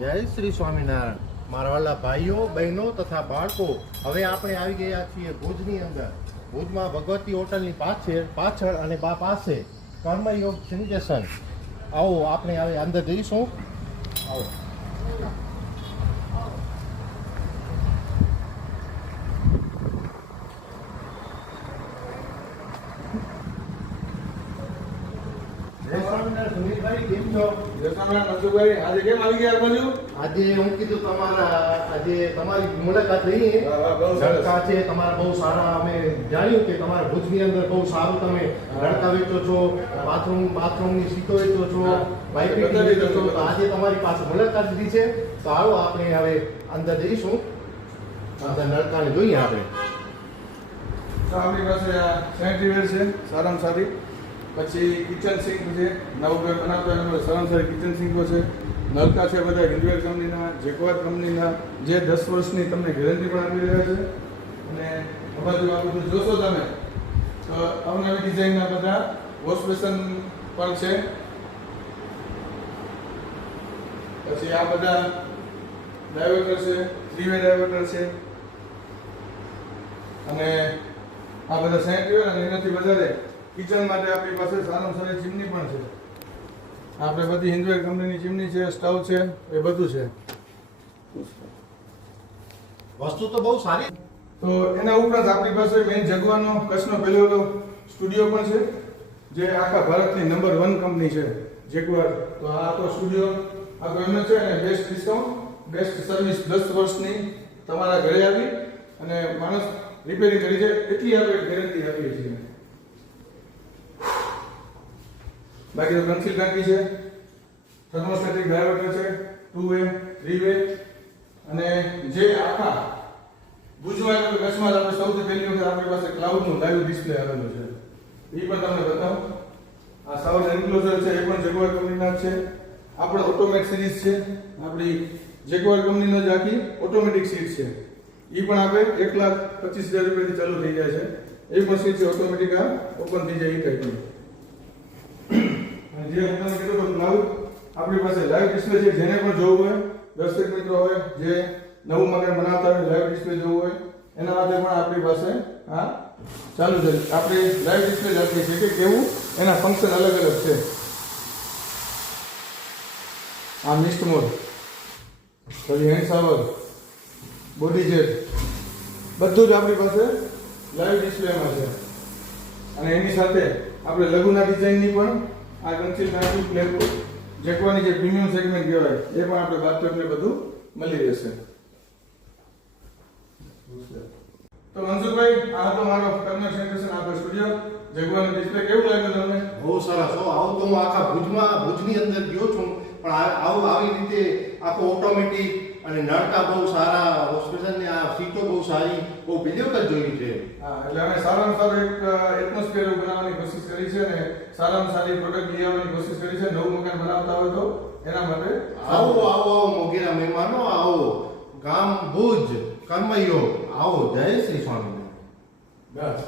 જય શ્રી સ્વામિનારાયણ મારા વાલા ભાઈઓ બહેનો તથા બાળકો, હવે આપણે આવી ગયા છીએ ભુજની અંદર. ભુજમાં ભગવતી હોટલની પાછળ અને પાસે કર્મયોગ સિંચન. આવો આપણે હવે અંદર જઈશું. આવો. સુનિલભાઈ કેમ છો? આજે કેમ આવી ગયા બાજુ? આજે હું કીધું તમારી મુલાકાત લઈએ. લડકા છે તમારા બહુ સારા. અમે જાણ્યું કે તમારા ભુજની અંદર બહુ સારું તમે લડકા વેચો છો, બાથરૂમની સીટો વેચો છો, પાઇપિંગ વેચો છો. તો આજે તમારી પાસે મુલાકાત લીધી છે. તો આવો આપણે હવે અંદર જઈશું. અંદર લડકાને જોઈએ આપણે. આપણી પાસે આ સેનિટરીવેર છે સારામાં સારી. પછી કિચન સિંક છે, નવું ઘર બનાવતા એના સારામાં સારી કિચન સિંકો છે. નલકા છે બધા હિન્દવેર કંપનીના, જેકવાર કંપનીના, જે 10 વર્ષની તમને ગેરંટી પણ આપી રહ્યા છે. અને આ બાજુ આ બધું જોશો તમે તો અવનવી ડિઝાઇનના બધા વોશ બેસન પણ છે. પછી આ બધા ડાયવર્ટર છે, 3-વે ડાયવર્ટર છે. અને આ બધા સેનિટરીવેર અને એનાથી વધારે કિચન માટે આપણી પાસે સારામાં સારી ચીમની પણ છે. આપણે બધી હિન્દવેર કંપનીની ચીમની છે, સ્ટવ છે, એ બધું છે. વસ્તુ તો બહુ સારી. તો એના ઉપરાંત આપણી પાસે મેઇન જગવાનો કચ્છનો પહેલો સ્ટુડિયો પણ છે, જે આખા ભારતની નંબર 1 કંપની છે જેગવાર. તો આ આખો સ્ટુડિયો આખો એમનો છે અને બેસ્ટ ડિસ્કાઉન્ટ, બેસ્ટ સર્વિસ 10 વર્ષની તમારા ઘરે આવી અને માણસ રિપેરિંગ કરી છે એટલી આપણે ગેરંટી આપીએ છીએ. બાકી તો કન્સીલ ટાંકી છે, થર્મોસ્ટેટિક ડાયવર્ટર છે, 2-વે 3-વે. અને જે આખા ભુજમાં કે કચ્છમાં આપણે સૌથી પહેલી વખત આપણી પાસે ક્લાઉડનું લાઈવ ડિસ્પ્લે આવેલું છે. એ પણ તમને બતાવું. આ સાઉન્ડ એન્ક્લોઝર છે, એ પણ જેગવાર કંપનીના છે. આપણે ઓટોમેટ સિરીઝ છે, આપણી જેગવાર કંપનીનો જ આખી ઓટોમેટિક સીટ છે. એ પણ આપણે 1,25,000 રૂપિયાથી ચાલુ થઈ જાય છે. એ પણ સીટ છે ઓટોમેટિક, આ ઓપન થઈ જાય એ ટાઈપની. જે હું તમને કીધું કે ક્લાઉડ આપણી પાસે લાઈવ ડિસ્પ્લે છે. જેને પણ જોવું હોય, દર્શક મિત્રો હોય જે નવું મકાન બનાવતા હોય, લાઈવ ડિસ્પ્લે જોવું હોય, એના માટે પણ આપણી પાસે આ ચાલુ છે. આપણે લાઈવ ડિસ્પ્લે જ આપીએ છીએ કે કેવું એના ફંક્શન અલગ અલગ છે. આ મિસ્ટ મોડ, પછી હેન્ડ શાવર, બોડી જેટ, બધું જ આપણી પાસે લાઈવ ડિસ્પ્લેમાં છે. અને એની સાથે આપણે લઘુના ડિઝાઇનની પણ આ કન્સીલ ટાંકી, પ્લેટફોર્મ, જેકવાની જે પ્રીમિયમ સેગમેન્ટ કહેવાય, એ પણ આપણે બાથટબ ને બધું મળી રહેશે. તો મનસુખભાઈ, આ તો મારો કર્મ સેન્ટ્રેશન આપણો સ્ટુડિયો જેકવાનું ડિસ્પ્લે કેવું લાગ્યું તમને? બહુ સરસ. આવું તો હું આખા ભુજની અંદર ગયો છું, પણ આવી રીતે આખો ઓટોમેટિક અને નળકા બહુ સારા, હોસ્પિટલની આ સીટો બહુ સારી, બહુ પહેલી વખત જોઈ છે. હા, એટલે અમે સારામાં સારું એક એટમોસ્ફિયર બનાવવાની કોશિશ કરી છે અને સારામાં સારી પ્રોડક્ટ લઈ આવવાની કોશિશ કરી છે. નવું મકાન બનાવતા હોય તો એના માટે આવો મોગેરા મહેમાનો, આવો ગામ ભુજ કર્મયોગ, આવો. જય શ્રી સ્વામિનારાયણ. બસ.